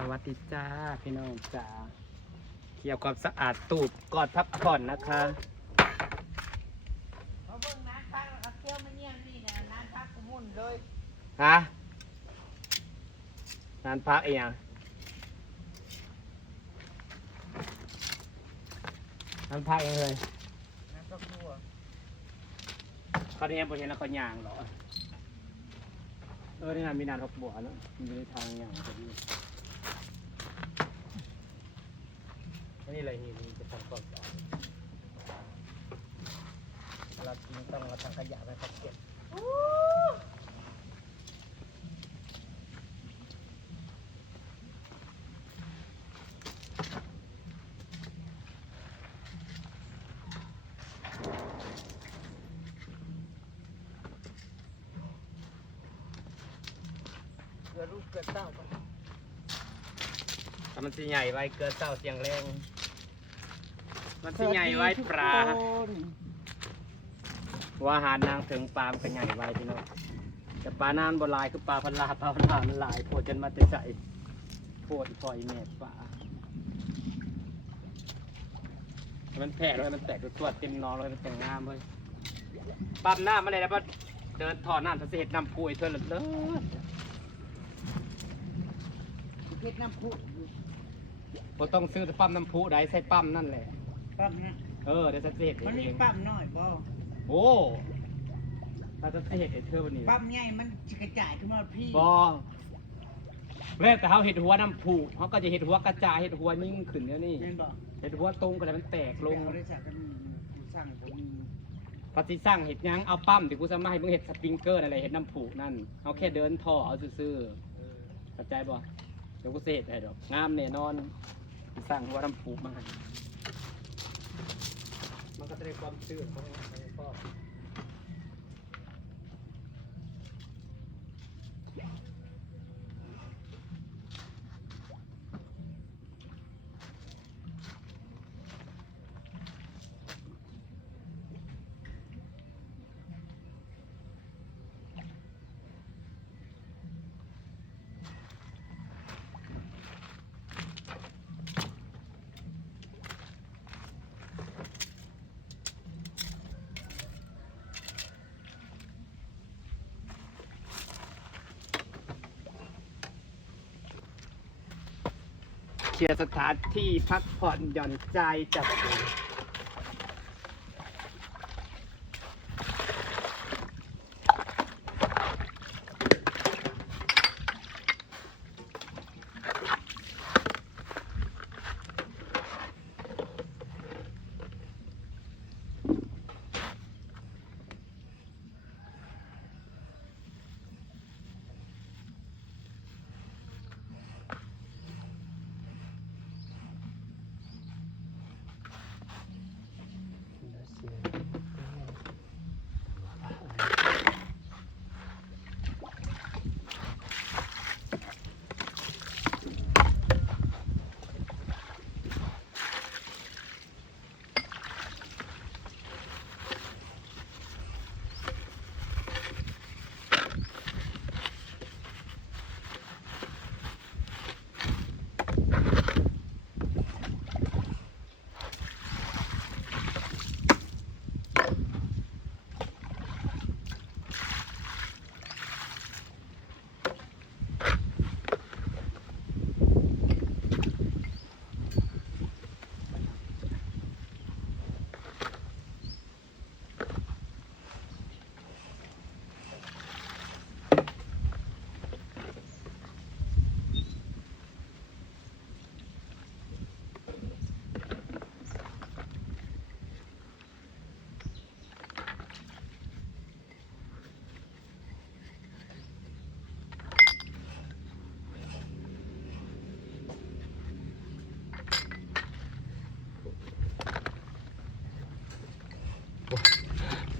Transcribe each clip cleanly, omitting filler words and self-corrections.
สวัสดีจ้าพี่น้องจ้าเกี่ยวกับสะอาดตูบก่อนพักผ่อนนะคะเขาเบิ่งน้ำพักแล้วก็เที่ยวมาเยี่ยมนี่นะน้ำพักกูมุ่นเลย ฮะนานพักเองนานพักเองเลย น้ำพักบัว เขาเนี่ยบริเวณแล้วเขาย่างเหรอนี่นะมีนานพักบัวเนาะมีทางย่างพอดีนี่อะไรนี่จะทำก่อนเราจริงต้องเอาทางขยะไปเขาเก็บเกลือลูกเกลือเต้าไป มันสิใหญ่ไว้เกินเต้าเสียงแรงมันสิใหญ่ไว้ปลาว่าอาหารนางถึงปลามันก็ใหญ่ไว้พี่น้องแต่ปลานานบ่ลายคือปลาพันลาปลาพันลามันหลายโพดจนมาจะใส่โพดพอยแม่ปลามันแผ่เลยมันแตกตัวเต็มนองเลยมันแต่งงามเลยปั๊มหน้ามาเลยแล้วก็เดินถอดน้ำเสร็จน้ำพุยเธอเลย เพชรน้ำพุ บ่ต้องซื้อแต่ปั๊มน้ำพุได้ใส่ปั๊มนั่นแหละ ปั๊มนะ เดี๋ยวจะเสร็จ มันนี่ปั๊มน้อยบ่ โอ้เราจะเห็ดเธอวันนี้ ปั๊มใหญ่มันจะกระจายขึ้นมาพี่ บอแม่แต่เขาเห็ดหัวน้ำผูเขาก็จะเห็ดหัวกระจายเห็ดหัวยิ่งขึ้นเนี่ยนี่ เห็นบ่ เห็ดหัวตรงกันแล้วมันแตกลง บริษัทกันสั่งผมมี ปฏิสั่งเห็ดยังเอาปั๊มที่กูสมัยมึงเห็ดสปริงเกอร์อะไรเห็ดน้ำผูนั่นเขาแค่เดินท่อเอาซื่อๆเข้าใจบ่เดี๋ยวกูเสร็จให้ดอกงามแน่นอนสั่งหัวน้ำผูมาให้มันก็จะได้ความซื่อของพ่อเคลียร์สถานที่พักผ่อนหย่อนใจจับ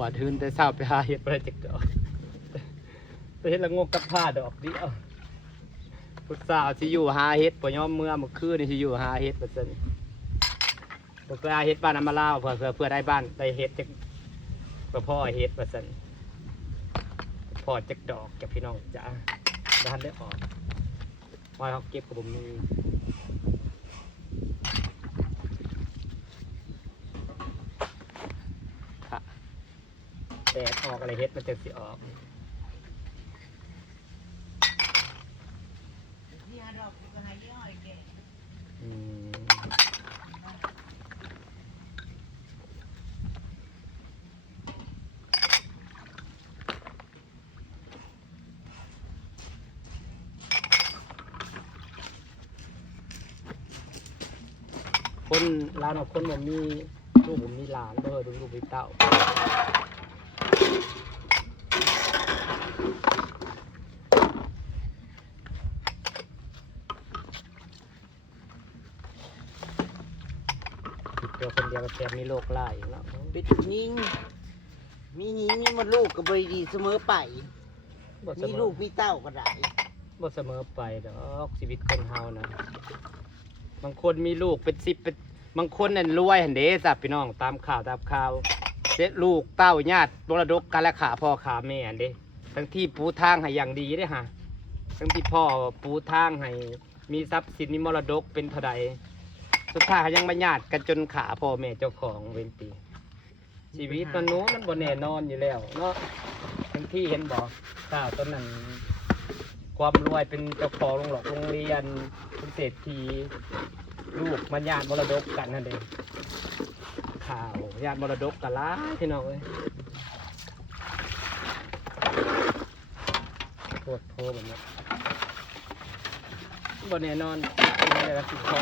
ปวดทืนแต่เช้าไปหาเห็ดไปจักดอกไปเห็ดละงกกับผ้าดอกเดียวพุทธาสิอยู่หาเห็ดปยอมเมื่อคืนนี่สิอยู่หาเห็ดว่าซั่นบ่เคยหาเห็ดบ้านอำมาลาวเพื่อได้บ้านได้เห็ดจักพ่อเห็ดว่าซั่นพอจักดอกกับพี่น้องจ้าบ้านได้ออก หอยเขาเก็บกับผมนี่ค่ะแดดออกอะไรเฮ็ดมันจะสิออก ที่หาดอกก็หาย่อยแก อืมคนลาวเนาะคนผมมีลูกผมมีหลานเด้อดูลูกมีเต้าติดตัวคนเดียวก็แถมมีโรคไล่อีกเนาะ เป็นยิงมีหญิงมีมดลูกกับบริดีเสมอไป บ่เส มี ม ลู อก มีเต้าก็ได้ บ่เสมอไปดอกชีวิตคนเฮานะบางคนมีลูกเป็น10เป็นบางคนนั่นรวยหั่นเด้จ้ะพี่น้องตามข่าวเด็กลูกเต้าญาติมรดกกันและขาพ่อขาแม่หั่นเด้ทั้งที่ปูทางให้อย่างดีเด้ฮะทั้งที่พ่อปูทางให้มีทรัพย์สินมีมรดกเป็นเท่าใดสุดท้ายยังมาญาติกันจนขาพ่อแม่เจ้าของเว้นตีชีวิตมันโน้มันบ่แน่นอนอยู่แล้วเนาะทั้งที่เห็นบอกข่าวต้นนั้นความรวยเป็นเจ้าของโรงเรียนเป็นเศรษฐีลูกมันญาติมรดกกันนั่นเองข่าวญาติมรดกกันหลายพี่น้องเอ้ยโคตรโทแบบนี้บ่แน่นอนเป็นอะไรกับสิพ่อ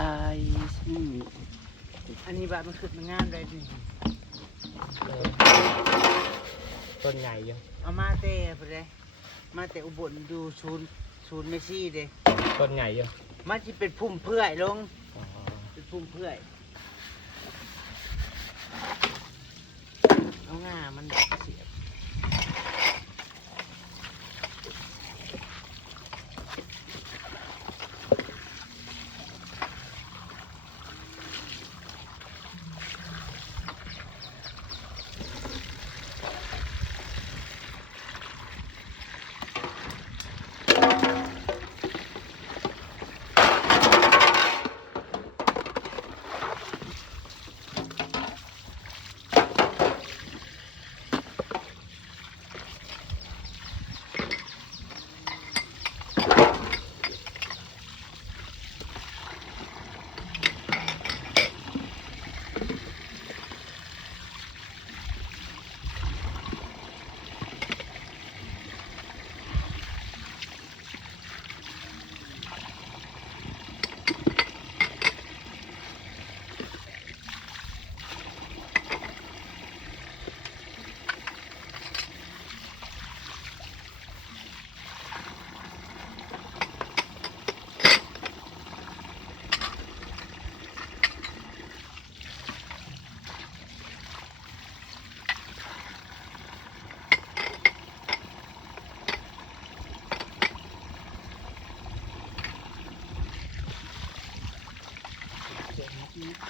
อายนี่อันนี้บาทมันขึ้นมางามได้ดิ ต้นใหญ่อยู่ เอามาแต่ไปเลยมาแต่อุบลดูศูนย์เมสซี่เด้ ต้นใหญ่อยู่ มันจะเป็นพุ่มเพื่อยลง อ๋อ เป็นพุ่มเพื่อยเอาง่ามันเสียบ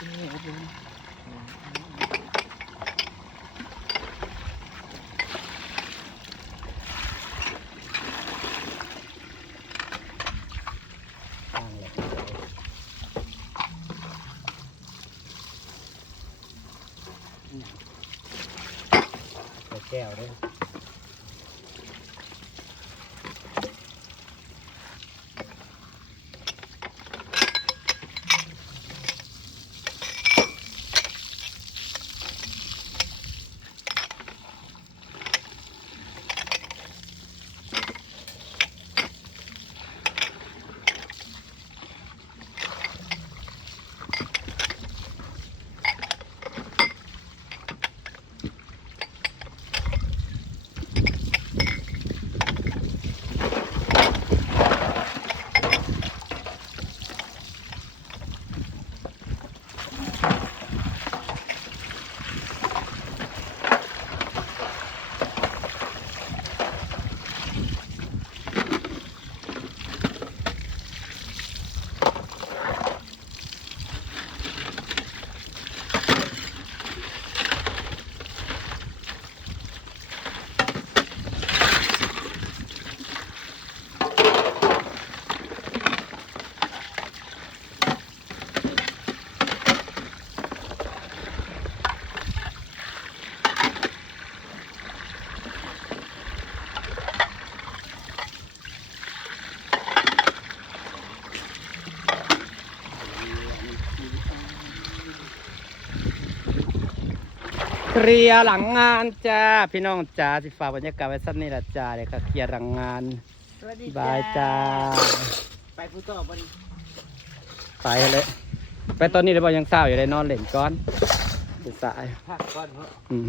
ตั้งเลยใส่แก้วด้วย เคลียร์หลังงานจ้าพี่น้องจ้าสิฝากบรรยากาศไว้สั้นนี่ละจ้าเลยค่ะเคลียร์หลังงาน สวัสดี บายจ้า ไปผู้ต่อบริ ไปเลยไปตอนนี้เลยบอกยังเศร้าอยู่เลยนอนเล่นก้อนเดี๋ยวสาย พักก่อนเพราะ อืม